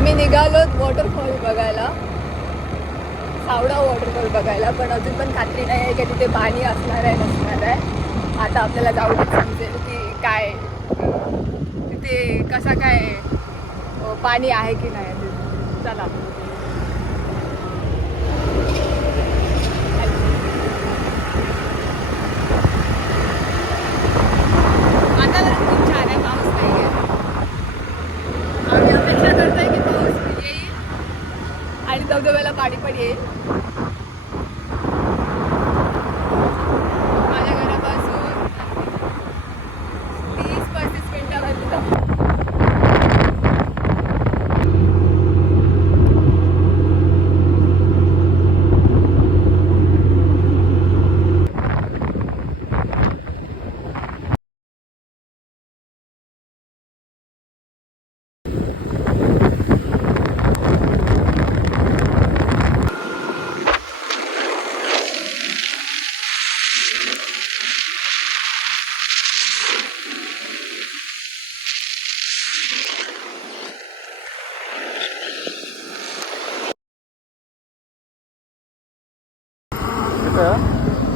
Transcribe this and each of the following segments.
आम्ही निघालो वॉटरफॉल बघायला, सावडा वॉटरफॉल बघायला, पण अजून पण खात्री नाही आहे की तिथे पाणी असणार आहे नसणार आहे. आता आपल्याला जाऊन समजेल की काय तिथे कसा काय पाणी आहे की नाही. चला वातावरण खूप छान आहे, पाऊस नाही आहे. आम्ही अपेक्षा करतोय की पाऊस येईल आणि धबधब्याला पाणी पण येईल. माझ्या घरापासून 30-35 मिनिटावरती.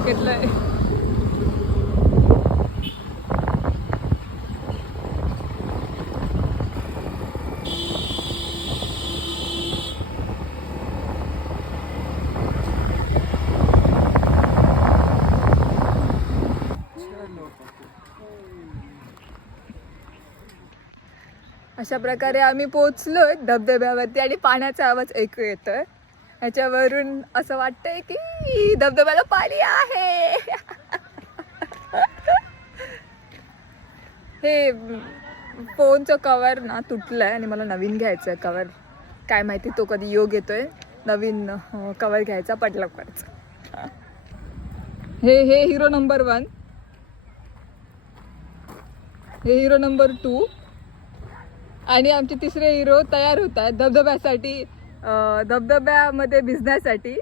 घेतलंय. अशा प्रकारे आम्ही पोहोचलोय धबधब्यावरती आणि पाण्याचा आवाज ऐकू येतोय. ह्याच्यावरून असं वाटतंय की धबधब्याला पाणी आहे. हे फोनचं कवर ना तुटलंय आणि मला नवीन घ्यायचं कवर. काय माहिती तो कधी योग येतोय नवीन कवर घ्यायचा पटलवकरच. हे हिरो नंबर 1, हे हिरो नंबर 2 आणि आमचे तिसरे हिरो तयार होत आहेत धबधब्यासाठी, धबधब्यामध्ये भिजण्यासाठी.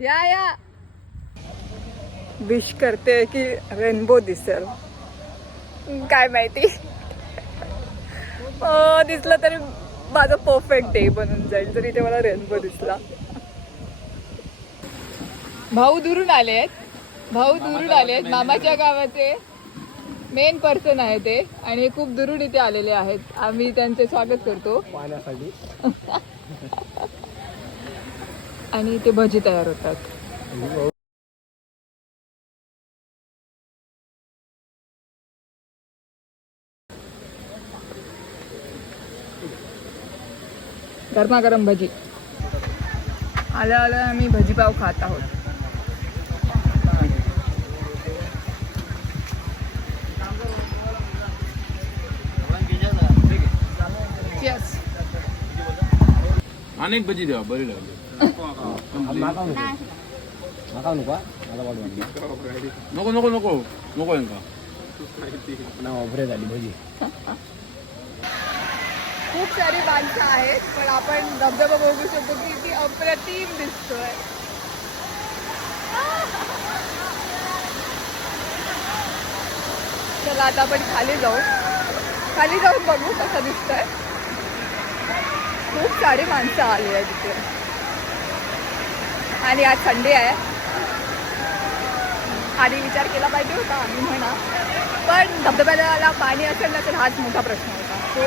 या विश करते की रेनबो दिसेल, काय माहिती. दिसलं तरी माझं परफेक्ट डे बनून जाईल जर इथे मला रेनबो दिसला. भाऊ दुरून आलेत, मामाच्या गावाचे मेन पर्सन आहे ते आणि खूप दुरून इथे आलेले आहेत. आम्ही त्यांचे स्वागत करतो पाण्यासाठी. आणि ते भजी तयार होतात. गरमागरम भजी. आलं आम्ही भजीपाव खात आहोत. अनेक भजी द्या बरी लागली. नको यांका भजी. खूप सारी माणसं आहेत पण आपण धबधबा बघू शकतो की ती अप्रतिम दिसतोय. चला आता आपण खाली जाऊन बघू कसं दिसतंय. खूप सारी माणसं आली आहे तिथे आणि आज संडे आहे. आधी विचार केला पाहिजे होता आम्ही म्हणा, पण धबधब्याला पाणी असेल ना तर हाच मोठा प्रश्न होता. तो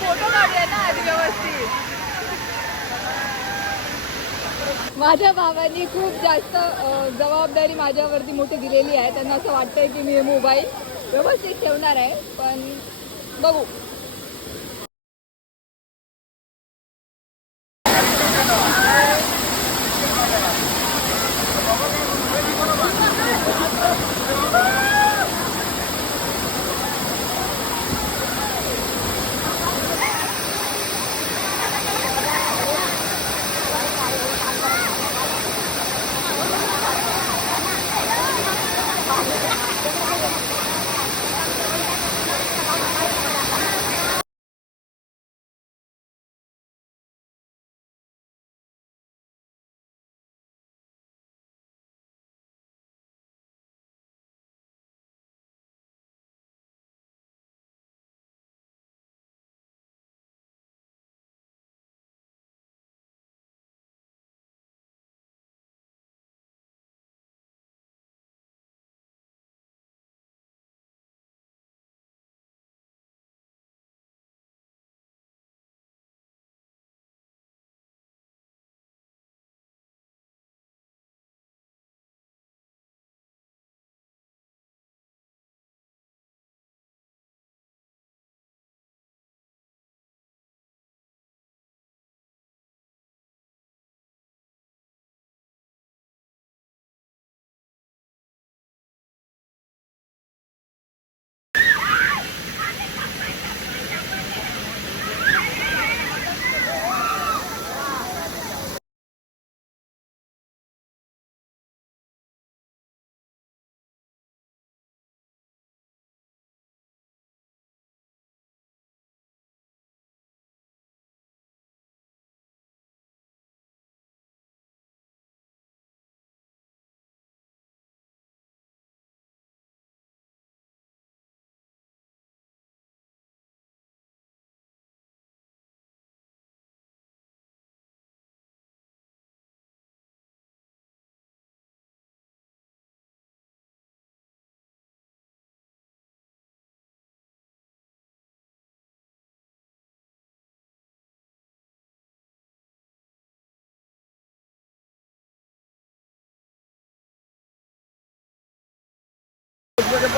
फोटो काढूया ना आधी व्यवस्थित. माझ्या भावानी खूप जास्त जबाबदारी माझ्यावरती मोठी दिलेली आहे. त्यांना असं वाटतंय की मी मोबाईल व्यवस्थित ठेवणार आहे, पण बघू.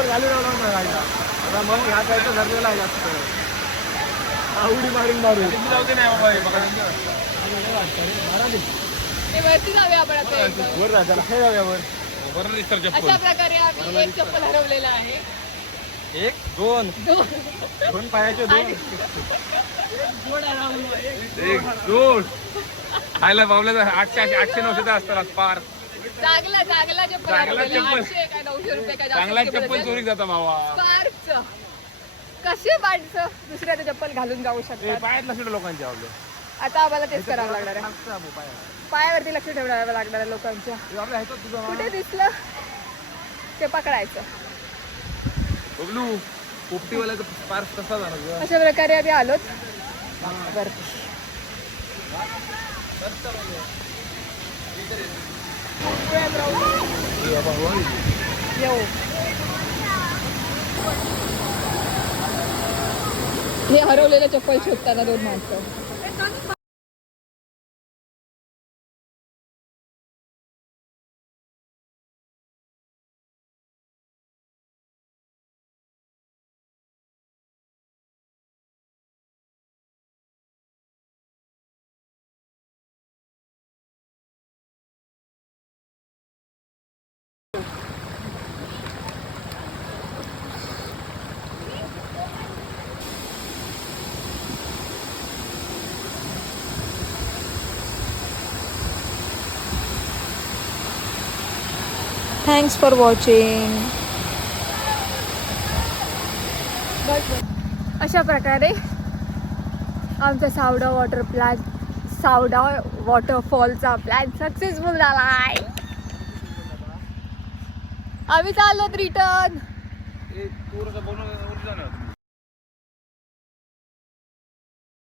घालून लावला जायला आता मग ह्या साईडचा धरलेला आहे जास्त उडी मारून मारून जाऊ दे नाही बाबा हे बघा ते वरती जाऊया आपण आता एकदम. वर राहा हे जाऊया वर बरं दिसतं अशा चप्पल प्रकारे आम्ही एक चप्पल हरवलेला आहे. 1 2 दोन पायाचे दोन एक दोन खायला पावलं 800 900 असतात पार चांगला चप्पल चांगला हरवलेला. चप्पल. 800 का 900 रुपये का चांगला जास्त चप्पल किंमत चोरी जाता भावा फारच. कसे माणसं दुसऱ्याचं चप्पल घालून जाऊ शकतात. पायात नसलेलं लोकांचे आवडलं आता आम्हाला तेच करावं लागणार आहे. पायावरती लक्ष ठेवावं लागणार आहे लोकांच्या. कुठे दिसलं ते पकडायचं. बबलू पोपटीवाल्याचं पार तसा झाला अशा प्रकारे आम्ही आलोत वरती. येऊ हे हरवलेलं चप्पल शोधताना 2 माणसं. Thanks for watching. अशा प्रकारे आमचा सावडा वॉटरफॉलचा प्लॅन सक्सेसफुल झाला आहे. आम्ही चाललो रिटर्न. एक पूर्ण बनवून जाणार